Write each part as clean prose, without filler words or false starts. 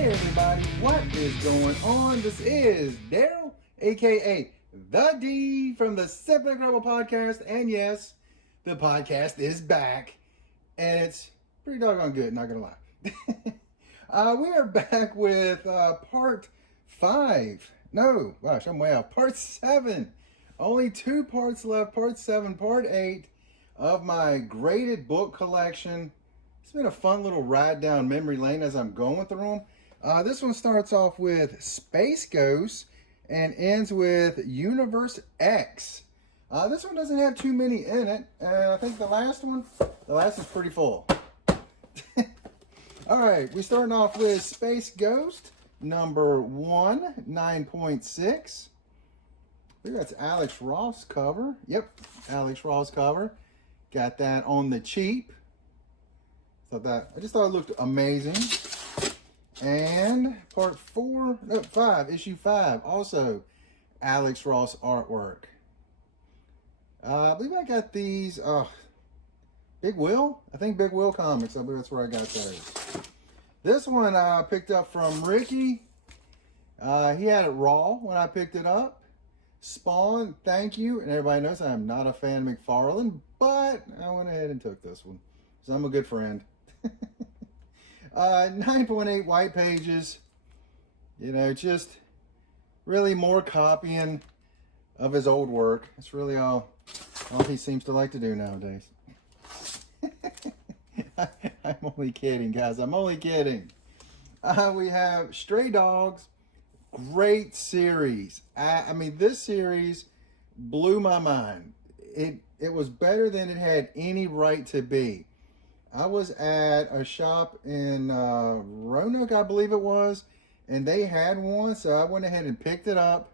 Hey everybody, what is going on? This is Daryl, aka The D from the Simply Incredible Podcast. And yes, the podcast is back. And it's pretty doggone good, not gonna lie. We are back with part 5. No, gosh, I'm way off. Part 7. Only 2 parts left. Part 7, part 8 of my graded book collection. It's been a fun little ride down memory lane as I'm going through them. This one starts off with Space Ghost and ends with Universe X. This one doesn't have too many in it. I think the last is pretty full. All right, we're starting off with Space Ghost, number 1, 9.6. I think that's Alex Ross cover. Yep, Alex Ross cover. Got that on the cheap. I just thought it looked amazing. And part 5, issue 5, also Alex Ross artwork. I believe I got these, Big Will? I think Big Will Comics, I believe that's where I got those. This one I picked up from Ricky. He had it raw when I picked it up. Spawn, thank you. And everybody knows I am not a fan of McFarlane, but I went ahead and took this one. So I'm a good friend. 9.8 white pages. You know, just really more copying of his old work. That's really all he seems to like to do nowadays. I'm only kidding, guys. I'm only kidding. We have Stray Dogs. Great series. I mean, this series blew my mind. It was better than it had any right to be. I was at a shop in Roanoke, I believe it was, and they had one, so I went ahead and picked it up,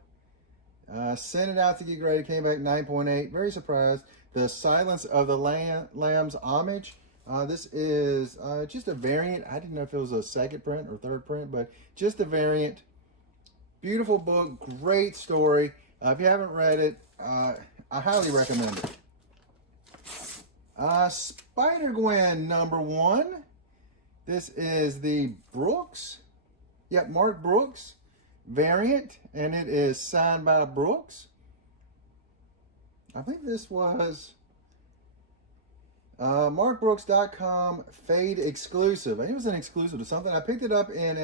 sent it out to get graded, came back 9.8. Very surprised. The Silence of the Lambs homage. This is just a variant. I didn't know if it was a second print or third print, but just a variant. Beautiful book, great story. If you haven't read it, I highly recommend it. Spider-Gwen number 1. This is the Brooks. Yep, Mark Brooks variant, and it is signed by Brooks. I think this was markbrooks.com Fade exclusive. I think it was an exclusive to something. I picked it up in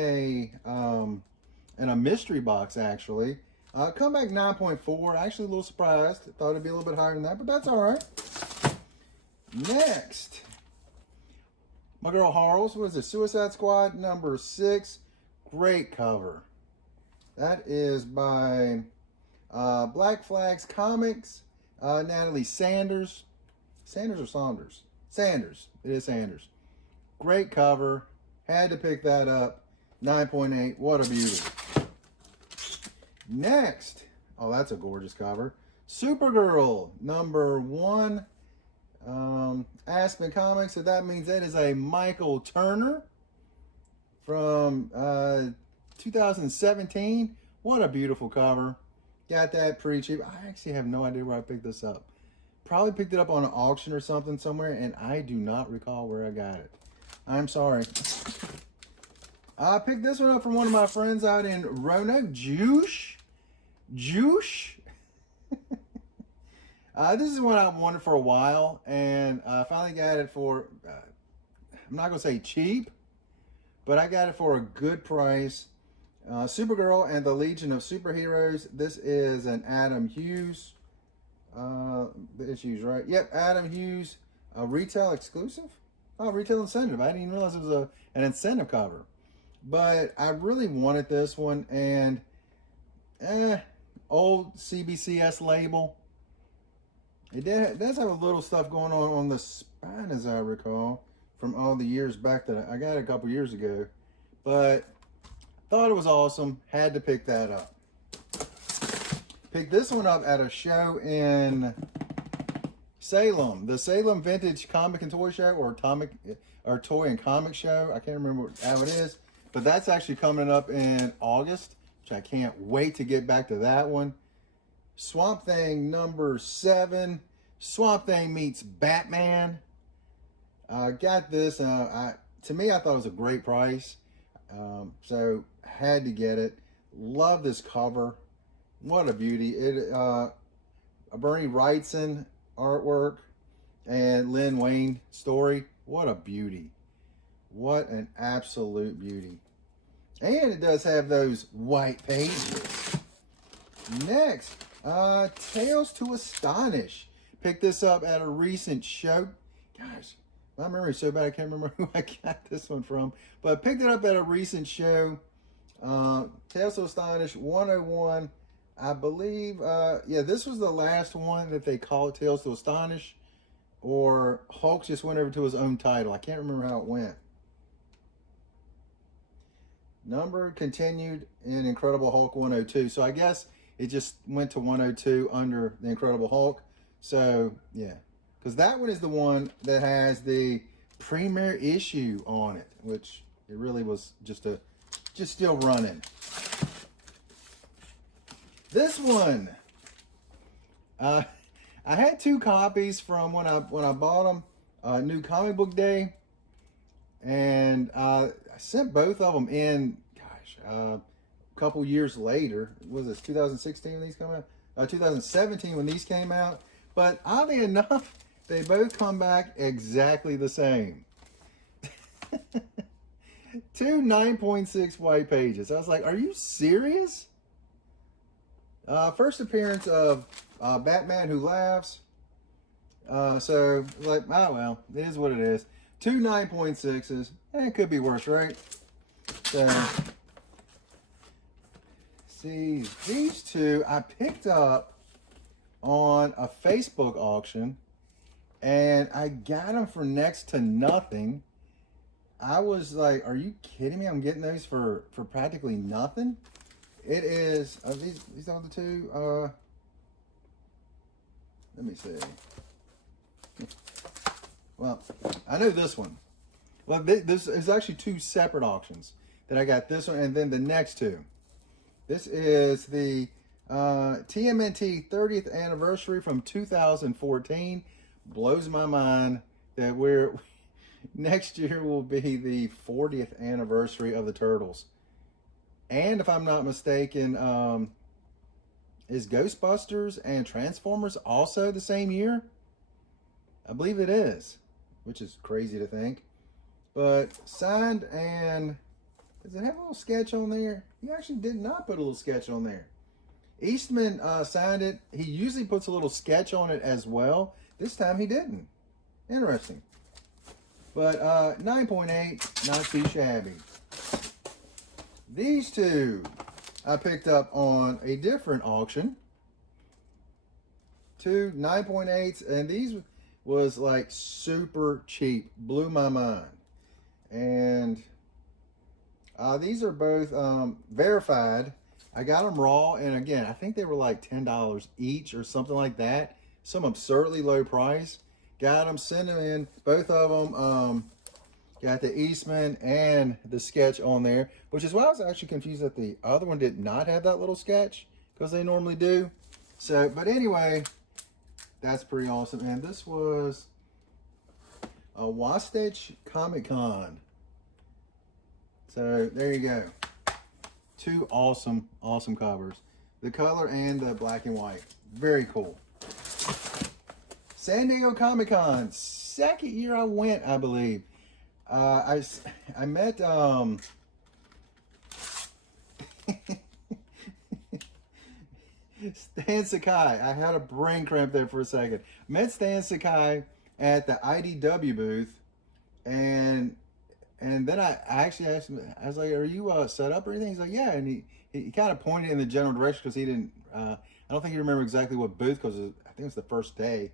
a mystery box, actually. Come back 9.4. Actually, a little surprised. Thought it'd be a little bit higher than that, but that's all right. Next, my girl Harles. What is it? Suicide Squad number 6. Great cover. That is by Black Flags Comics. Natalie Sanders. Sanders or Saunders? Sanders. It is Sanders. Great cover. Had to pick that up. 9.8. What a beauty. Next. Oh, that's a gorgeous cover. Supergirl number 1. Aspen Comics, so that means that is a Michael Turner from 2017. What a beautiful cover. Got that pretty cheap. I actually have no idea where I picked this up. Probably picked it up on an auction or something somewhere, and I do not recall where I got it. I'm sorry. I picked this one up from one of my friends out in Roanoke. Juice. This is one I wanted for a while, and I finally got it for, I'm not going to say cheap, but I got it for a good price. Supergirl and the Legion of Superheroes. This is an Adam Hughes. The issues, right? Yep, Adam Hughes. Retail exclusive? Oh, retail incentive. I didn't even realize it was an incentive cover. But I really wanted this one, and old CBCS label. It does have a little stuff going on the spine, as I recall, from all the years back that I got it a couple years ago. But thought it was awesome. Had to pick that up. Picked this one up at a show in Salem. The Salem Vintage Comic and Toy Show, or Toy and Comic Show. I can't remember how it is. But that's actually coming up in August, which I can't wait to get back to that one. Swamp Thing number 7. Swamp Thing meets Batman. Got this. To me, I thought it was a great price. So had to get it. Love this cover. What a beauty. It Bernie Wrightson artwork and Lin Wayne story. What a beauty. What an absolute beauty. And it does have those white pages. Next, Tales to Astonish. Picked this up at a recent show. Gosh, my memory's so bad I can't remember who I got this one from. But I picked it up at a recent show. Tales to Astonish 101. I believe, yeah, this was the last one that they called Tales to Astonish. Or Hulk just went over to his own title. I can't remember how it went. Number continued in Incredible Hulk 102. So I guess it just went to 102 under the Incredible Hulk. So, yeah. Because that one is the one that has the premiere issue on it. Which it really was just still running. This one. I had 2 copies from when I bought them. New Comic Book Day. And I sent both of them in, gosh, a couple years later. Was this 2016 when these came out? 2017 when these came out. But oddly enough, they both come back exactly the same. 2 9.6 white pages. I was like, are you serious? First appearance of Batman Who Laughs. So, like, oh well, it is what it is. 2 9.6s. It could be worse, right? So, see, these 2 I picked up on a Facebook auction, and I got them for next to nothing. I was like, are you kidding me? I'm getting those for practically nothing. It is, these are the 2, let me see. Well, I know this one. Well, this is actually 2 separate auctions that I got. This one and then the next 2. This is the TMNT 30th anniversary from 2014. Blows my mind that next year will be the 40th anniversary of the Turtles. And if I'm not mistaken, is Ghostbusters and Transformers also the same year? I believe it is, which is crazy to think. But signed, and does it have a little sketch on there? He actually did not put a little sketch on there. Eastman signed it. He usually puts a little sketch on it as well. This time he didn't. Interesting. But 9.8, not too shabby. These 2 I picked up on a different auction. 2 9.8s, and these was like super cheap. Blew my mind. And these are both verified. I got them raw, and again, I think they were like $10 each or something like that. Some absurdly low price. Got them, sent them in. Both of them got the Eastman and the sketch on there, which is why I was actually confused that the other one did not have that little sketch, because they normally do. So, but anyway, that's pretty awesome. And this was a Wasatch Comic Con. So there you go. 2 awesome, awesome covers. The color and the black and white. Very cool. San Diego Comic Con. 2nd year I went, I believe. I met Stan Sakai. I had a brain cramp there for a second. Met Stan Sakai at the IDW booth, and then I actually asked him, I was like, are you set up or anything? He's like, yeah. And he kind of pointed in the general direction, because he didn't, I don't think he remembered exactly what booth, because I think it was the first day.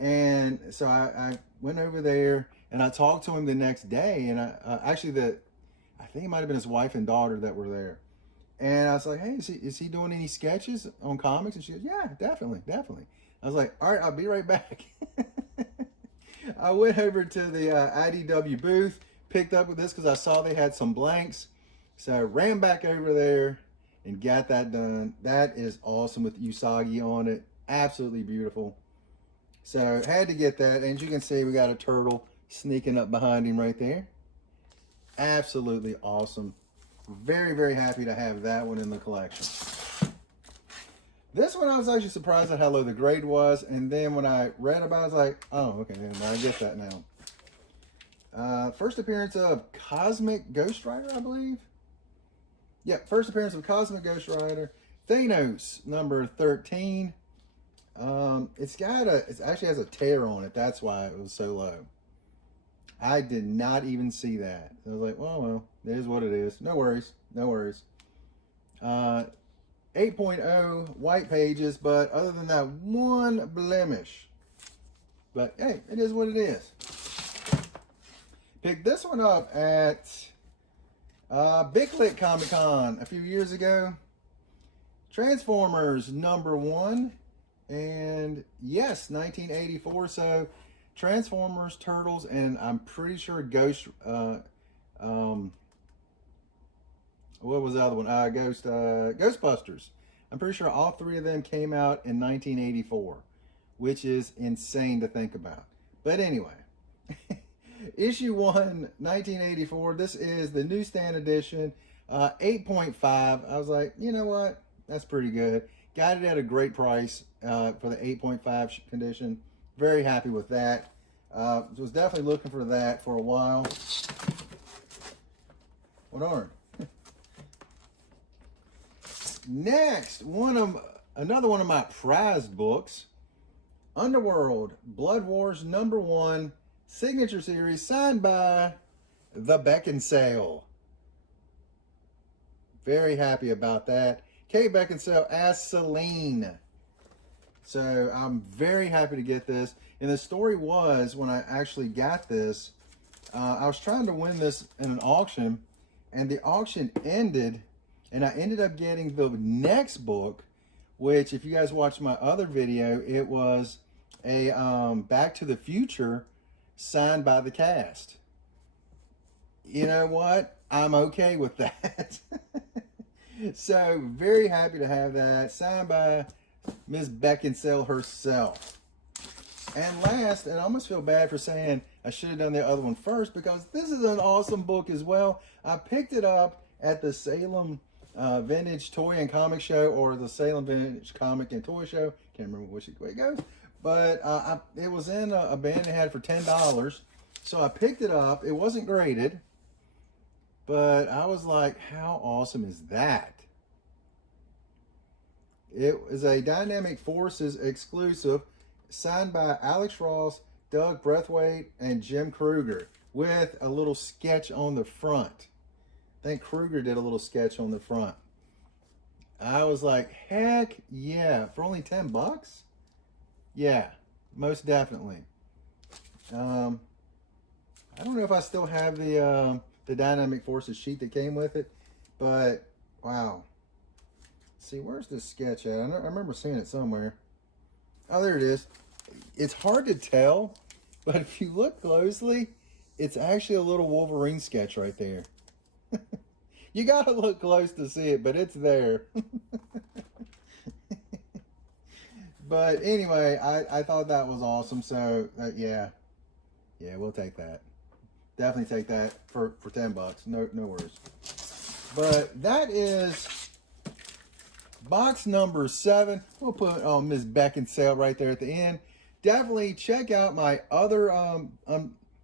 And so I went over there, and I talked to him the next day. And I think it might have been his wife and daughter that were there. And I was like, hey, is he doing any sketches on comics? And she goes, yeah, definitely. I was like, all right, I'll be right back. I went over to the IDW booth, picked up with this because I saw they had some blanks. So I ran back over there and got that done. That is awesome with Usagi on it. Absolutely beautiful. So had to get that. And as you can see, we got a turtle sneaking up behind him right there. Absolutely awesome. Very, very happy to have that one in the collection. This one I was actually surprised at how low the grade was, and then when I read about it, I was like, oh, okay, I get that now. First appearance of Cosmic Ghost Rider, I believe. Yep, first appearance of Cosmic Ghost Rider. Thanos, number 13. It actually has a tear on it. That's why it was so low. I did not even see that. I was like, well, it is what it is. No worries. 8.0 white pages, but other than that, one blemish. But hey, it is what it is. Picked this one up at Big Lit Comic Con a few years ago. Transformers number 1. And yes, 1984. So Transformers, Turtles, and I'm pretty sure what was the other one? Ghostbusters. I'm pretty sure all three of them came out in 1984, which is insane to think about. But anyway, issue 1, 1984. This is the newsstand edition, 8.5. I was like, you know what? That's pretty good. Got it at a great price for the 8.5 condition. Very happy with that. Was definitely looking for that for a while. What are? Next, another one of my prized books, Underworld Blood Wars number 1 signature series, signed by the Beckinsale. Very happy about that. Kate Beckinsale as Selene. So I'm very happy to get this. And the story was, when I actually got this, I was trying to win this in an auction, and the auction ended, and I ended up getting the next book, which, if you guys watched my other video, it was a Back to the Future signed by the cast. You know what? I'm okay with that. So, very happy to have that signed by Ms. Beckinsale herself. And last, and I almost feel bad for saying I should have done the other one first, because this is an awesome book as well. I picked it up at the Salem Vintage Toy and Comic Show, or the Salem Vintage Comic and Toy Show. Can't remember which way it goes. But it was in a bin it had for $10. So I picked it up. It wasn't graded, but I was like, how awesome is that? It is a Dynamic Forces exclusive, signed by Alex Ross, Doug Braithwaite, and Jim Kruger, with a little sketch on the front. I think Kruger did a little sketch on the front. I was like, heck yeah, for only $10? Yeah, most definitely. I don't know if I still have the Dynamic Forces sheet that came with it, but wow. See, where's this sketch at? I remember seeing it somewhere. Oh, there it is. It's hard to tell, but if you look closely, it's actually a little Wolverine sketch right there. You gotta look close to see it, but it's there. But anyway, I thought that was awesome. So yeah, we'll take that. Definitely take that for $10. No worries. But that is box number 7. We'll put Ms. Beckinsale right there at the end. Definitely check out my other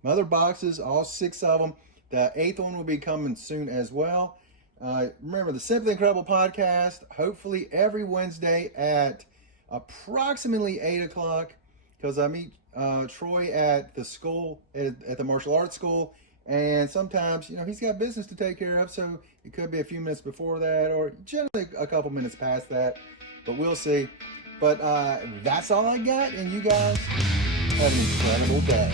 other boxes, all 6 of them. The 8th one will be coming soon as well. Remember, the Simply Incredible podcast, hopefully every Wednesday at approximately 8 o'clock, because I meet Troy at the school, at the martial arts school, and sometimes, you know, he's got business to take care of, so it could be a few minutes before that, or generally a couple minutes past that, but we'll see. But that's all I got, and you guys have an incredible day.